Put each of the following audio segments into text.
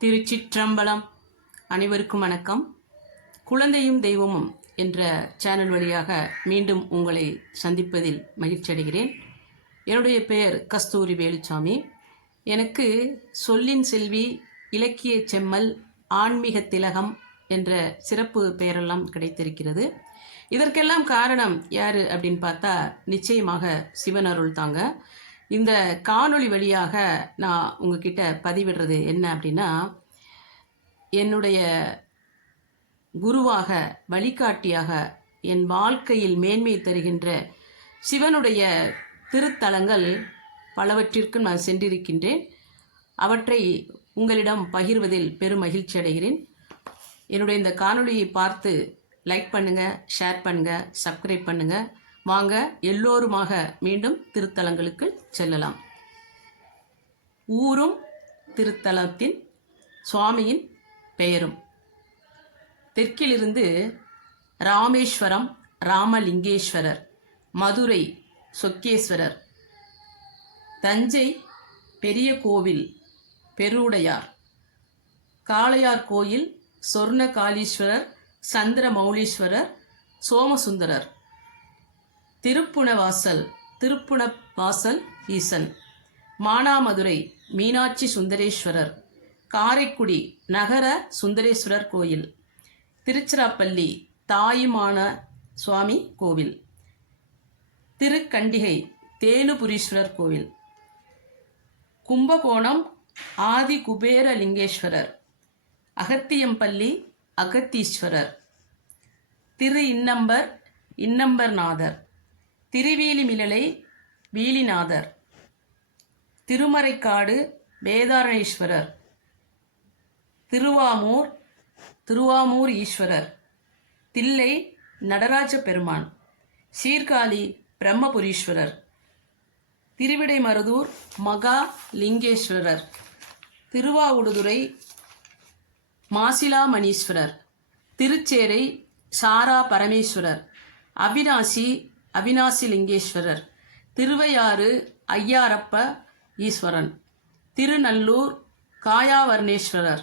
திருச்சிற்றம்பலம். அனைவருக்கும் வணக்கம். குழந்தையும் தெய்வமும் என்ற சேனல் வழியாக மீண்டும் உங்களை சந்திப்பதில் மகிழ்ச்சி அடைகிறேன். என்னுடைய பெயர் கஸ்தூரி வேலுச்சாமி. எனக்கு சொல்லின் செல்வி, இலக்கிய செம்மல், ஆன்மீக திலகம் என்ற சிறப்பு பெயரெல்லாம் கிடைத்திருக்கிறது. இதற்கெல்லாம் காரணம் யார் அப்படின்னு பார்த்தா நிச்சயமாக சிவன் அருள் தாங்க. இந்த காணொளி வழியாக நான் உங்ககிட்ட பதிவிடுறது என்ன அப்படின்னா, என்னுடைய குருவாக, வழிகாட்டியாக, என் வாழ்க்கையில் மேன்மை தருகின்ற சிவனுடைய திருத்தலங்கள் பலவற்றிற்கு நான் சென்றிருக்கின்றேன். அவற்றை உங்களிடம் பகிர்வதில் பெரும் மகிழ்ச்சி அடைகிறேன். என்னுடைய இந்த காணொளியை பார்த்து லைக் பண்ணுங்கள், ஷேர் பண்ணுங்கள், சப்ஸ்கிரைப் பண்ணுங்கள். வாங்க எல்லோருமாக மீண்டும் திருத்தலங்களுக்கு செல்லலாம். ஊரும் திருத்தலத்தின் சுவாமியின் பெயரும். தெற்கிலிருந்து ராமேஸ்வரம் ராமலிங்கேஸ்வரர், மதுரை சொக்கேஸ்வரர், தஞ்சை பெரிய கோவில் பெருவுடையார், காளையார் கோயில் சொர்ணகாலீஸ்வரர், சந்திரமௌலீஸ்வரர், சோமசுந்தரர், திருப்புணவாசல் ஈசன், மானாமதுரை மீனாட்சி சுந்தரேஸ்வரர், காரைக்குடி நகர சுந்தரேஸ்வரர் கோயில், திருச்சிராப்பள்ளி தாயுமான சுவாமி கோவில், திருக்கண்டிகை தேனுபுரீஸ்வரர் கோவில், கும்பகோணம் ஆதி குபேரலிங்கேஸ்வரர், அகத்தியம்பள்ளி அகத்தீஸ்வரர், திரு இன்னம்பர்நாதர், திருவேலிமிழலை வீலிநாதர், திருமறைக்காடு வேதாரணேஸ்வரர், திருவாமூர் ஈஸ்வரர், தில்லை நடராஜ பெருமான், சீர்காழி பிரம்மபுரீஸ்வரர், திருவிடைமருதூர் மகாலிங்கேஸ்வரர், திருவாவடுதுறை மாசிலாமணீஸ்வரர், திருச்சேரை சாரா பரமேஸ்வரர், அவினாசி லிங்கேஸ்வரர், திருவையாறு ஐயாரப்ப ஈஸ்வரன், திருநல்லூர் காயாவர்ணேஸ்வரர்,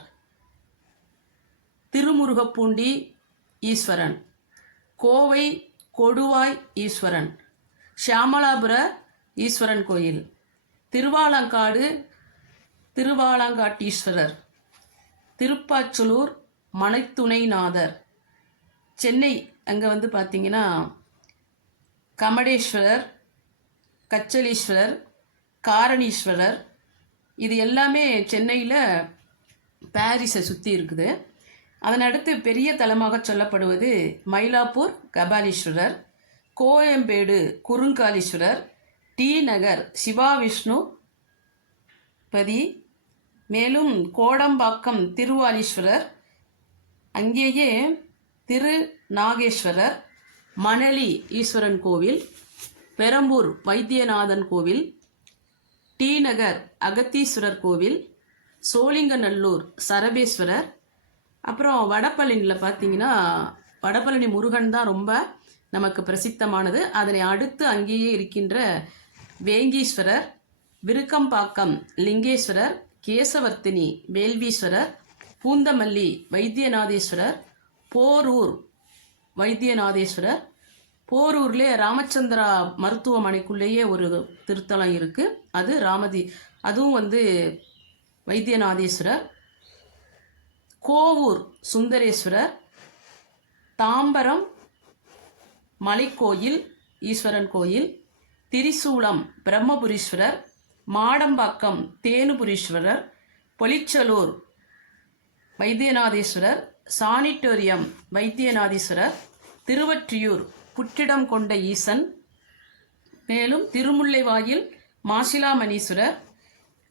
திருமுருகப்பூண்டி ஈஸ்வரன், கோவை கொடுவாய் ஈஸ்வரன், ஷியாமலாபுர ஈஸ்வரன் கோயில், திருவாலங்காட்டீஸ்வரர், திருப்பாச்சலூர் மலைத்துணைநாதர், சென்னை அங்கே பார்த்தீங்கன்னா கமடேஸ்வரர், கச்சலீஸ்வரர், காரணீஸ்வரர். இது எல்லாமே சென்னையில் பாரிஸை சுற்றி இருக்குது. அதன் அடுத்து பெரிய தலமாக சொல்லப்படுவது மயிலாப்பூர் கபாலீஸ்வரர், கோயம்பேடு குறுங்காலீஸ்வரர், டி நகர் சிவாவிஷ்ணு பதி, மேலும் கோடம்பாக்கம் திருவாலீஸ்வரர், அங்கேயே திரு நாகேஸ்வரர், மணலி ஈஸ்வரன் கோவில், பெரம்பூர் வைத்தியநாதன் கோவில், டி நகர் அகத்தீஸ்வரர் கோவில், சோழிங்கநல்லூர் சரபேஸ்வரர். அப்புறம் வடபழனியில் பார்த்தீங்கன்னா வடபழனி முருகன் தான் ரொம்ப நமக்கு பிரசித்தமானது. அதனை அடுத்து அங்கேயே இருக்கின்ற வேங்கீஸ்வரர், விருக்கம்பாக்கம் லிங்கேஸ்வரர், கேசவர்த்தினி வேல்வீஸ்வரர், பூந்தமல்லி வைத்தியநாதேஸ்வரர், போரூர் வைத்தியநாதேஸ்வரர். போரூர்லேயே ராமச்சந்திரா மருத்துவமனைக்குள்ளேயே ஒரு திருத்தலம் இருக்குது. அது அதுவும் வைத்தியநாதேஸ்வரர். கோவூர் சுந்தரேஸ்வரர், தாம்பரம் மலைக்கோயில் ஈஸ்வரன் கோயில், திரிசூலம் பிரம்மபுரீஸ்வரர், மாடம்பாக்கம் தேனுபுரீஸ்வரர், பொலிச்சலூர் வைத்தியநாதேஸ்வரர், சானிட்டோரியம் வைத்தியநாதீஸ்வரர், திருவற்றியூர் புற்றிடம் கொண்ட ஈசன், மேலும் திருமுல்லைவாயில் மாசிலாமணீஸ்வரர்,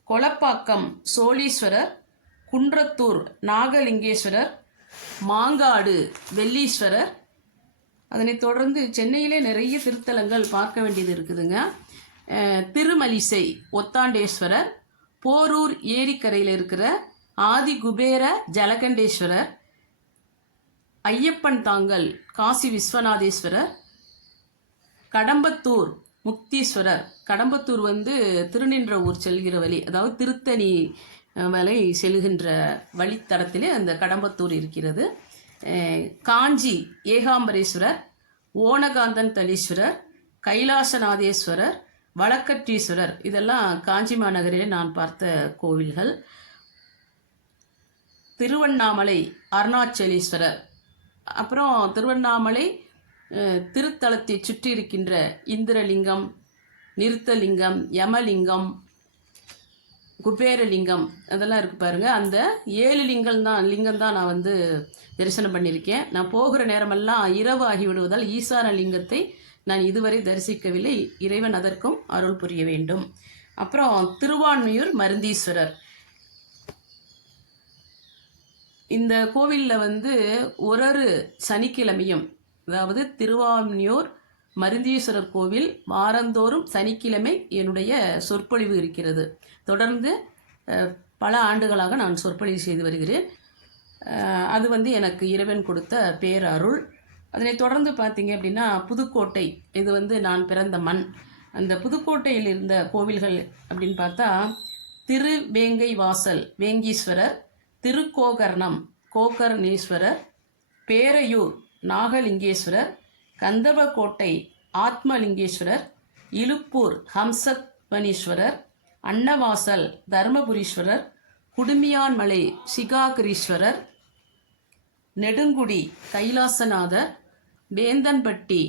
கொளப்பாக்கம் சோழீஸ்வரர், குன்றத்தூர் நாகலிங்கேஸ்வரர், மாங்காடு வெள்ளீஸ்வரர். அதனைத் தொடர்ந்து சென்னையிலே நிறைய திருத்தலங்கள் பார்க்க வேண்டியது இருக்குதுங்க. திருமலிசை ஒத்தாண்டேஸ்வரர், போரூர் ஏரிக்கரையில் இருக்கிற ஆதி குபேர ஜலகண்டேஸ்வரர், ஐயப்பன் தாங்கல் காசி விஸ்வநாதேஸ்வரர், கடம்பத்தூர் முக்தீஸ்வரர். கடம்பத்தூர் திருநின்ற ஊர் செல்கிற வழி, அதாவது திருத்தணி மலை செல்கின்ற வழித்தடத்திலே அந்த கடம்பத்தூர் இருக்கிறது. காஞ்சி ஏகாம்பரேஸ்வரர், ஓணகாந்தன் தலீஸ்வரர், கைலாசநாதேஸ்வரர், வழக்கற்றீஸ்வரர் இதெல்லாம் காஞ்சி மாநகரிலே நான் பார்த்த கோவில்கள். திருவண்ணாமலை அருணாச்சலேஸ்வரர், அப்புறம் திருவண்ணாமலை திருத்தலத்தை சுற்றி இருக்கின்ற இந்திரலிங்கம், நிருத்தலிங்கம், யமலிங்கம், குபேரலிங்கம் அதெல்லாம் இருக்கு பாருங்க. அந்த 7 லிங்கம் தான் நான் வந்து தரிசனம் பண்ணியிருக்கேன். நான் போகிற நேரமெல்லாம் இரவு ஆகிவிடுவதால் ஈசான லிங்கத்தை நான் இதுவரை தரிசிக்கவில்லை. இறைவன் அதற்கும் அருள் புரிய வேண்டும். அப்புறம் திருவான்மியூர் மருந்தீஸ்வரர், இந்த கோவிலில் வந்து ஒரு சனிக்கிழமையும், அதாவது திருவான்மியூர் மருந்தீஸ்வரர் கோவில் வாரந்தோறும் சனிக்கிழமை என்னுடைய சொற்பொழிவு இருக்கிறது. தொடர்ந்து பல ஆண்டுகளாக நான் சொற்பொழிவு செய்து வருகிறேன். அது வந்து எனக்கு இறைவன் கொடுத்த பேரருள். அதனை தொடர்ந்து பார்த்தீங்க அப்படின்னா புதுக்கோட்டை, இது வந்து நான் பிறந்த மண். அந்த புதுக்கோட்டையில் இருந்த கோவில்கள் அப்படின்னு பார்த்தா திருவேங்கை வாசல் வேங்கீஸ்வரர், திருக்கோகர்ணம் கோகர்ணேஸ்வரர், பேரையூர் நாகலிங்கேஸ்வரர், கந்தவக்கோட்டை ஆத்மலிங்கேஸ்வரர், இலுப்பூர் ஹம்சத்வனீஸ்வரர், அன்னவாசல் தர்மபுரீஸ்வரர், குடுமியான்மலை சிகாகிரீஸ்வரர், நெடுங்குடி கைலாசநாதர், வேந்தன்பட்டி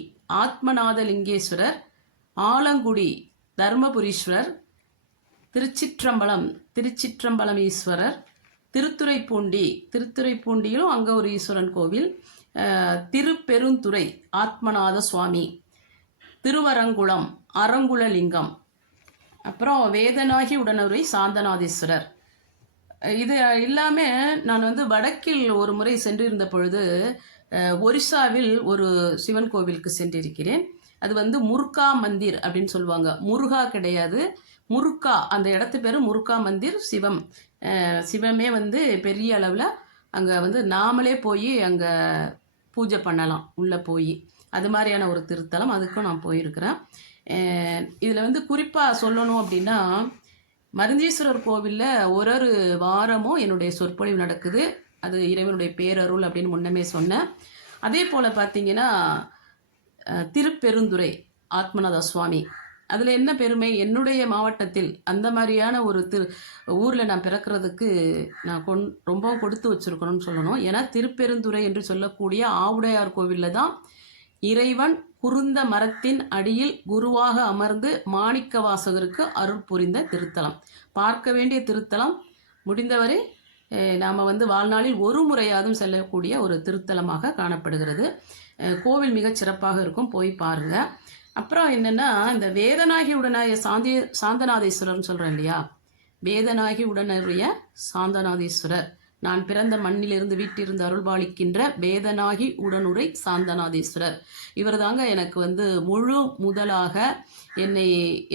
ஆத்மநாதலிங்கேஸ்வரர், ஆலங்குடி தர்மபுரீஸ்வரர், திருச்சிற்றம்பலம் ஈஸ்வரர், திருத்துறைப்பூண்டியிலும் அங்கே ஒரு ஈஸ்வரன் கோவில், திருப்பெருந்துறை ஆத்மநாத சுவாமி, திருவரங்குளம் அரங்குலலிங்கம், அப்புறம் வேதனாகி உடனுரை சாந்தநாதீஸ்வரர். இது இல்லாமல் நான் வந்து வடக்கில் ஒரு முறை சென்றிருந்த பொழுது ஒரிசாவில் ஒரு சிவன் கோவிலுக்கு சென்றிருக்கிறேன். அது வந்து முருகா மந்திர் அப்படின்னு சொல்லுவாங்க. முருகா கிடையாது, முருக்கா, அந்த இடத்து பேர் முருகா மந்திர். சிவமே வந்து பெரிய அளவில் அங்கே வந்து நாமளே போய் அங்கே பூஜை பண்ணலாம் உள்ளே போய். அது மாதிரியான ஒரு திருத்தலம், அதுக்கும் நான் போயிருக்கிறேன். இதில் வந்து குறிப்பாக சொல்லணும் அப்படின்னா மருந்தீஸ்வரர் கோவிலில் ஒரு வாரமும் என்னுடைய சொற்பொழிவு நடக்குது. அது இறைவனுடைய பேரருள் அப்படின்னு முன்னமே சொன்னேன். அதே போல் பார்த்தீங்கன்னா திருப்பெருந்துறை ஆத்மநாத சுவாமி, அதில் என்ன பெருமை, என்னுடைய மாவட்டத்தில் அந்த மாதிரியான ஒரு ஊரில் நான் பிறக்கிறதுக்கு நான் ரொம்பவும் கொடுத்து வச்சுருக்கணும்னு சொல்லணும். ஏன்னா திருப்பெருந்துறை என்று சொல்லக்கூடிய ஆவுடையார் கோவிலில் தான் இறைவன் குருந்த மரத்தின் அடியில் குருவாக அமர்ந்து மாணிக்க வாசகருக்கு அருள் புரிந்த திருத்தலம். பார்க்க வேண்டிய திருத்தலம். முடிந்தவரை நாம் வந்து வாழ்நாளில் ஒரு முறையாதும் செல்லக்கூடிய ஒரு திருத்தலமாக காணப்படுகிறது. கோவில் மிகச் சிறப்பாக இருக்கும், போய் பாருங்கள். அப்புறம் என்னென்னா இந்த வேதனாகி உடனாய சாந்தநாதேஸ்வரர்னு சொல்கிறேன் இல்லையா, வேதனாகி உடனுடைய சாந்தநாதேஸ்வரர், நான் பிறந்த மண்ணிலிருந்து வீட்டிலிருந்து அருள்பாலிக்கின்ற வேதனாகி உடனுரை சாந்தநாதேஸ்வரர். இவர் தாங்க எனக்கு வந்து முழு முதலாக என்னை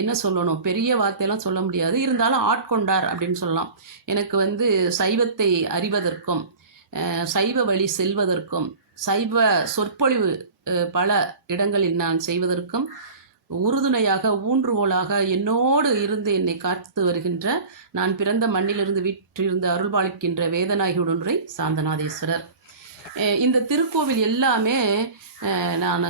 என்ன சொல்லணும், பெரிய வார்த்தையெல்லாம் சொல்ல முடியாது, இருந்தாலும் ஆட்கொண்டார் அப்படின்னு சொல்லலாம். எனக்கு வந்து சைவத்தை அறிவதற்கும் சைவ வழி செல்வதற்கும் சைவ சொற்பொழிவு பல இடங்களில் நான் செய்வதற்கும் உறுதுணையாக ஊன்றுகோலாக என்னோடு இருந்து என்னை காத்து வருகின்ற, நான் பிறந்த மண்ணிலிருந்து வீற்றிருந்து அருள்பாலிக்கின்ற வேதனாகி உடனுரை சாந்தநாதேஸ்வரர். இந்த திருக்கோவில் எல்லாமே நான்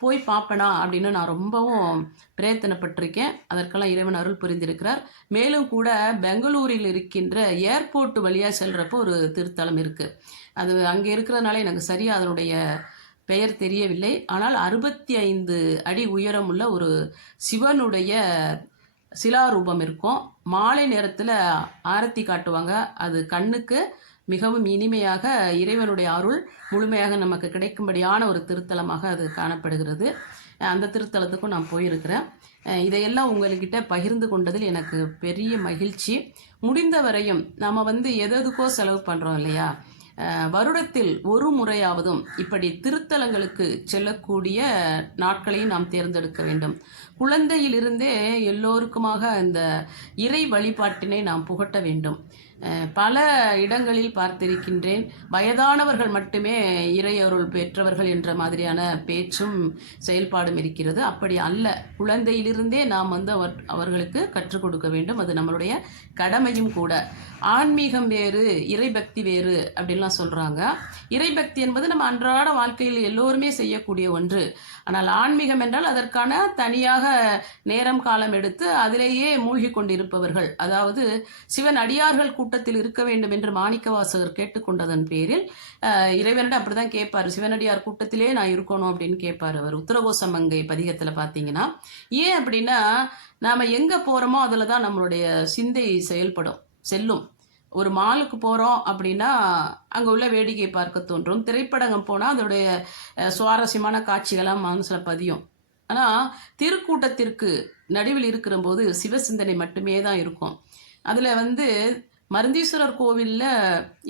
போய் பார்ப்பேனா அப்படின்னு நான் ரொம்பவும் பிரயத்தனப்பட்டிருக்கேன். அதற்கெல்லாம் இறைவன் அருள் புரிந்திருக்கிறார். மேலும் கூட பெங்களூரில் இருக்கின்ற ஏர்போர்ட் வழியாக செல்கிறப்போ ஒரு திருத்தலம் இருக்குது. அது அங்கே இருக்கிறதுனால எனக்கு சரியாக அதனுடைய பெயர் தெரியவில்லை. ஆனால் 65 அடி உயரம் உள்ள ஒரு சிவனுடைய சிலாரூபம் இருக்கும். மாலை நேரத்தில் ஆரத்தி காட்டுவாங்க. அது கண்ணுக்கு மிகவும் இனிமையாக இறைவனுடைய அருள் முழுமையாக நமக்கு கிடைக்கும்படியான ஒரு திருத்தலமாக அது காணப்படுகிறது. அந்த திருத்தலத்துக்கும் நான் போயிருக்கிறேன். இதையெல்லாம் உங்கள்கிட்ட பகிர்ந்து கொண்டதில் எனக்கு பெரிய மகிழ்ச்சி. முடிந்த வரையும் நம்ம வந்து எதுக்கோ செலவு பண்ணுறோம் இல்லையா, வருடத்தில் ஒரு முறையாவதும் இப்படி திருத்தலங்களுக்கு செல்லக்கூடிய நாட்களையும் நாம் தேர்ந்தெடுக்க வேண்டும். குழந்தையிலிருந்தே எல்லோருக்குமாக இந்த இறை வழிபாட்டினை நாம் புகட்ட வேண்டும். பல இடங்களில் பார்த்திருக்கின்றேன். வயதானவர்கள் மட்டுமே இறையருள் பெற்றவர்கள் என்ற மாதிரியான பேச்சும் செயல்பாடும் இருக்கிறது. அப்படி அல்ல. குழந்தையிலிருந்தே நாம் வந்து அவர்களுக்கு கற்றுக் கொடுக்க வேண்டும். அது நம்மளுடைய கடமையும் கூட. ஆன்மீகம் வேறு, இறைபக்தி வேறு அப்படின்லாம் சொல்கிறாங்க. இறைபக்தி என்பது நம்ம அன்றாட வாழ்க்கையில் எல்லோருமே செய்யக்கூடிய ஒன்று. ஆனால் ஆன்மீகம் என்றால் அதற்கான தனியாக நேரம் காலம் எடுத்து அதிலேயே மூழ்கி கொண்டிருப்பவர்கள். அதாவது சிவன் அடியார்கள் கூட்டத்தில் இருக்க வேண்டும் என்று மாணிக்கவாசகர் கேட்டுக்கொண்டதன் பேரில் இறைவனிடம் அப்படி தான் கேட்பார். சிவனடியார் கூட்டத்திலே நான் இருக்கணும் அப்படின்னு கேட்பார் அவர். உத்தரகோசமங்கை பதிகத்தில் பார்த்தீங்கன்னா. ஏன் அப்படின்னா நாம் எங்கே போகிறோமோ அதில் தான் நம்மளுடைய சிந்தை செல்லும். ஒரு மாலுக்கு போகிறோம் அப்படின்னா அங்கே உள்ள வேடிக்கை பார்க்க தோன்றும். திரைப்படங்கள் போனால் அதோடைய சுவாரஸ்யமான காட்சிகளாக மனசில் பதியும். ஆனால் திருக்கூட்டத்திற்கு நடுவில் இருக்கிற போது சிவசிந்தனை மட்டுமே தான் இருக்கும். அதில் வந்து மருந்தீஸ்வரர் கோவிலில்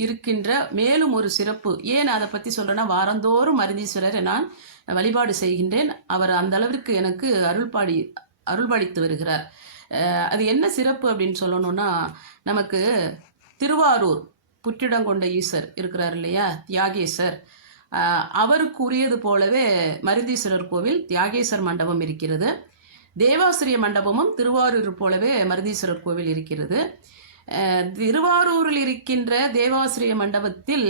இருக்கின்ற மேலும் ஒரு சிறப்பு. ஏன் அதை பற்றி சொல்கிறேன்னா, வாரந்தோறும் மருந்தீஸ்வரரை நான் வழிபாடு செய்கின்றேன். அவர் அந்த அளவிற்கு எனக்கு அருள்பாலித்து வருகிறார். அது என்ன சிறப்பு அப்படின்னு சொல்லணும்னா, நமக்கு திருவாரூர் புற்றிடங்கொண்ட ஈசர் இருக்கிறார் இல்லையா, தியாகேசர். அவருக்கு உரியது போலவே மருந்தீஸ்வரர் கோவில் தியாகேசர் மண்டபம் இருக்கிறது. தேவாசிரிய மண்டபமும் திருவாரூர் போலவே மருந்தீஸ்வரர் கோவில் இருக்கிறது. திருவாரூரில் இருக்கின்ற தேவாசிரிய மண்டபத்தில்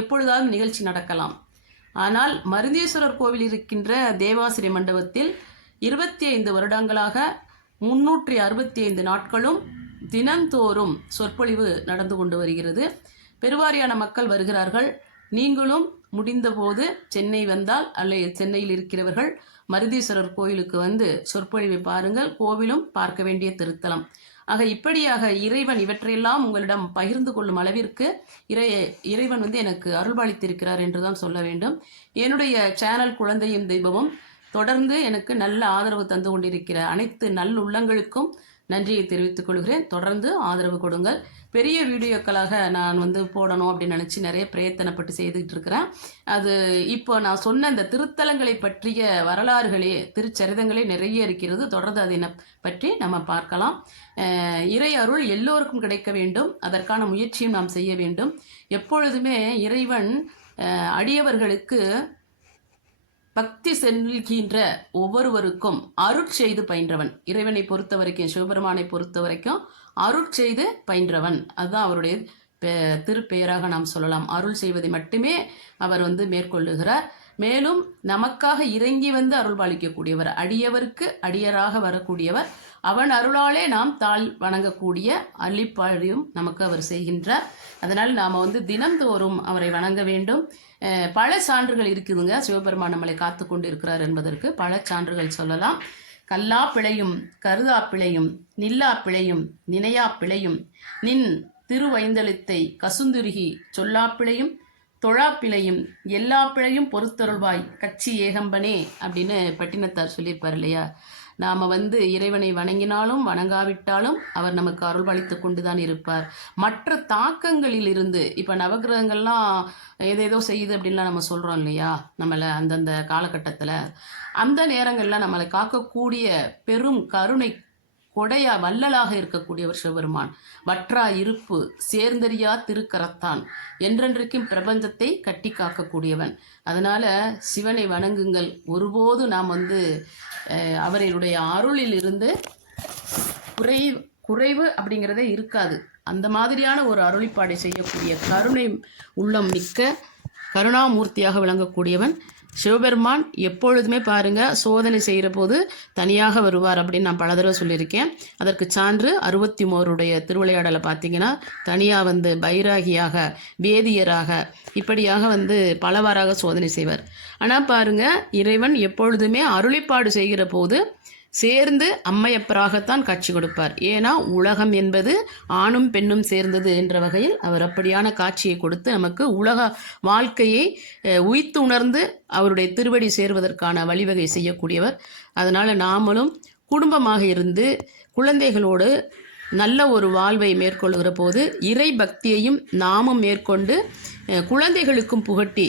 எப்பொழுதாவது நிகழ்ச்சி நடக்கலாம். ஆனால் மருந்தீஸ்வரர் கோவில் இருக்கின்ற தேவாசிரிய மண்டபத்தில் 25 வருடங்களாக 365 நாட்களும் தினந்தோறும் சொற்பொழிவு நடந்து கொண்டு வருகிறது. பெருவாரியான மக்கள் வருகிறார்கள். நீங்களும் முடிந்தபோது சென்னை வந்தால் அல்லது சென்னையில் இருக்கிறவர்கள் மருந்தீஸ்வரர் கோயிலுக்கு வந்து சொற்பொழிவை பாருங்கள். கோவிலும் பார்க்க வேண்டிய திருத்தலம். ஆக இப்படியாக இறைவன் இவற்றையெல்லாம் உங்களிடம் பகிர்ந்து கொள்ளும் அளவிற்கு இறைவன் வந்து எனக்கு அருள்பாலித்திருக்கிறார் என்றுதான் சொல்ல வேண்டும். என்னுடைய சேனல் குழந்தையும் தெய்வமும் தொடர்ந்து எனக்கு நல்ல ஆதரவு தந்து கொண்டிருக்கிற அனைத்து நல்லுள்ளங்களுக்கும் நன்றியை தெரிவித்துக் கொள்கிறேன். தொடர்ந்து ஆதரவு கொடுங்கள். பெரிய வீடியோக்களாக நான் வந்து போடணும் அப்படின்னு நினச்சி நிறைய பிரயத்தனப்பட்டு செய்துக்கிட்டு இருக்கிறேன். அது இப்போ நான் சொன்ன இந்த திருத்தலங்களை பற்றிய வரலாறுகளே, திருச்சரிதங்களே நிறைய இருக்கிறது. தொடர்ந்து அதை பற்றி நம்ம பார்க்கலாம். இறை அருள் எல்லோருக்கும் கிடைக்க வேண்டும். அதற்கான முயற்சியும் நாம் செய்ய வேண்டும். எப்பொழுதுமே இறைவன் அடியவர்களுக்கு பக்தி செல்கின்ற ஒவ்வொருவருக்கும் அருட்செய்து பயின்றவன். இறைவனை பொறுத்த வரைக்கும், சிவபெருமானை பொறுத்த வரைக்கும் அருட்செய்து பயின்றவன். அதுதான் அவருடைய திருப்பெயராக நாம் சொல்லலாம். அருள் செய்வதை மட்டுமே அவர் வந்து மேற்கொள்ளுகிறார். மேலும் நமக்காக இறங்கி வந்து அருள் பாலிக்கக்கூடியவர், அடியவருக்கு அடியராக வரக்கூடியவர். அவன் அருளாலே நாம் தாழ் வணங்கக்கூடிய அள்ளிப்பாழியும் நமக்கு அவர் செய்கின்றார். அதனால் நாம் வந்து தினந்தோறும் அவரை வணங்க வேண்டும். பல சான்றுகள் இருக்குதுங்க. சிவபெருமான் நம்மளை காத்து கொண்டு இருக்கிறார் என்பதற்கு பல சான்றுகள் சொல்லலாம். கல்லா பிழையும் கருதா பிழையும் நில்லா பிழையும் நினையா பிழையும் நின் திருவைந்தெழுத்தை கசுந்துருகி சொல்லா பிழையும் தொழா பிழையும் எல்லா பிழையும் பொறுத்தருள்வாய் கச்சி ஏகம்பனே அப்படின்னு பட்டினத்தார் சொல்லியிருப்பார் இல்லையா. நாம் வந்து இறைவனை வணங்கினாலும் வணங்காவிட்டாலும் அவர் நமக்கு அருள்பாலித்து கொண்டு தான் இருப்பார். மற்ற தாக்கங்களில் இருந்து, இப்போ நவகிரகங்கள்லாம் ஏதேதோ செய்யுது அப்படின்லாம் நம்ம சொல்கிறோம் இல்லையா, நம்மளை அந்தந்த காலகட்டத்தில் அந்த நேரங்களில் நம்மளை காக்கக்கூடிய பெரும் கருணை கொடையா வள்ளலாக இருக்கக்கூடியவர் சிவபெருமான். வற்றா இருப்பு சேர்ந்தறியா திருக்கரத்தான் என்றென்றைக்கும் பிரபஞ்சத்தை கட்டி காக்கக்கூடியவன். அதனால் சிவனை வணங்குங்கள். ஒருபோது நாம் வந்து அவருடைய அருளில் இருந்து குறைவு அப்படிங்கிறதே இருக்காது. அந்த மாதிரியான ஒரு அருளிப்பாடை செய்யக்கூடிய கருணை உள்ளம் மிக்க கருணாமூர்த்தியாக விளங்கக்கூடியவன் சிவபெருமான். எப்பொழுதுமே பாருங்கள், சோதனை செய்கிற போது தனியாக வருவார் அப்படின்னு நான் பல தடவை சொல்லியிருக்கேன். அதற்கு சான்று 61 திருவிளையாடலை பார்த்தீங்கன்னா தனியாக வந்து பைராகியாக, வேதியராக, இப்படியாக வந்து பலவாறாக சோதனை செய்வார். ஆனால் பாருங்கள், இறைவன் எப்பொழுதுமே அருளிப்பாடு செய்கிற போது சேர்ந்து அம்மையப்பராகத்தான் காட்சி கொடுப்பார். ஏன்னா உலகம் என்பது ஆணும் பெண்ணும் சேர்ந்தது என்ற வகையில் அவர் அப்படியான காட்சியை கொடுத்து நமக்கு உலக வாழ்க்கையை உய்த்து உணர்ந்து அவருடைய திருவடி சேர்வதற்கான வழிவகை செய்யக்கூடியவர். அதனால் நாமளும் குடும்பமாக இருந்து குழந்தைகளோடு நல்ல ஒரு வாழ்வை மேற்கொள்கிற போது இறை பக்தியையும் நாமும் மேற்கொண்டு குழந்தைகளுக்கும் புகட்டி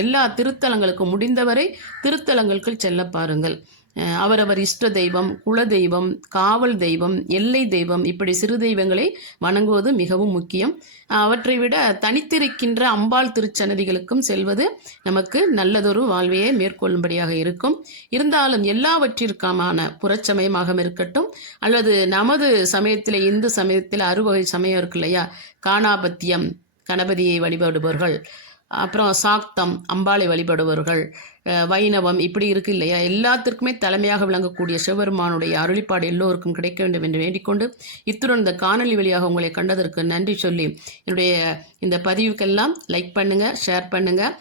எல்லா திருத்தலங்களுக்கும் முடிந்தவரை திருத்தலங்களுக்கு செல்ல பாருங்கள். அவரவர் இஷ்ட தெய்வம், குல தெய்வம், காவல் தெய்வம், எல்லை தெய்வம், இப்படி சிறு தெய்வங்களை வணங்குவது மிகவும் முக்கியம். அவற்றை விட தனித்திருக்கின்ற அம்பாள் திருச்சன்னதிகளுக்கும் செல்வது நமக்கு நல்லதொரு வாழ்வையை மேற்கொள்ளும்படியாக இருக்கும். இருந்தாலும் எல்லாவற்றிற்கான புறச்சமயமாக இருக்கட்டும், அல்லது நமது சமயத்தில், இந்து சமயத்தில் அறுவகை சமயம் இருக்கு இல்லையா, காணாபத்தியம் கணபதியை வழிபடுபவர்கள், அப்புறம் சாக்தம் அம்பாளை வழிபடுபவர்கள், வைணவம் இப்படி இருக்கு இல்லையா, எல்லாத்திற்குமே தலைமையாக விளங்கக்கூடிய சிவபெருமானுடைய அருளிப்பாடு எல்லோருக்கும் கிடைக்க வேண்டும் என்று வேண்டிக்கொண்டு, இத்துடன் இந்த காணொலி வழியாக உங்களை கண்டதற்கு நன்றி சொல்லி, என்னுடைய இந்த பதிவுக்கெல்லாம் லைக் பண்ணுங்கள், ஷேர் பண்ணுங்கள்,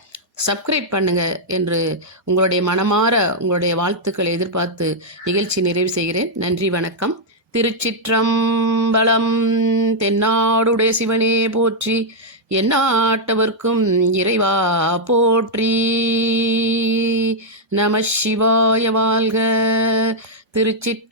சப்ஸ்கிரைப் பண்ணுங்க என்று உங்களுடைய மனமாற உங்களுடைய வாழ்த்துக்களை எதிர்பார்த்து நிகழ்ச்சி நிறைவு செய்கிறேன். நன்றி, வணக்கம். திருச்சிற்றம்பலம். தென்னாடுடைய சிவனே போற்றி, எந்நாட்டவர்க்கும் இறைவா போற்றி. நம சிவாய வாழ்க. திருச்சிற்றம்பலம்.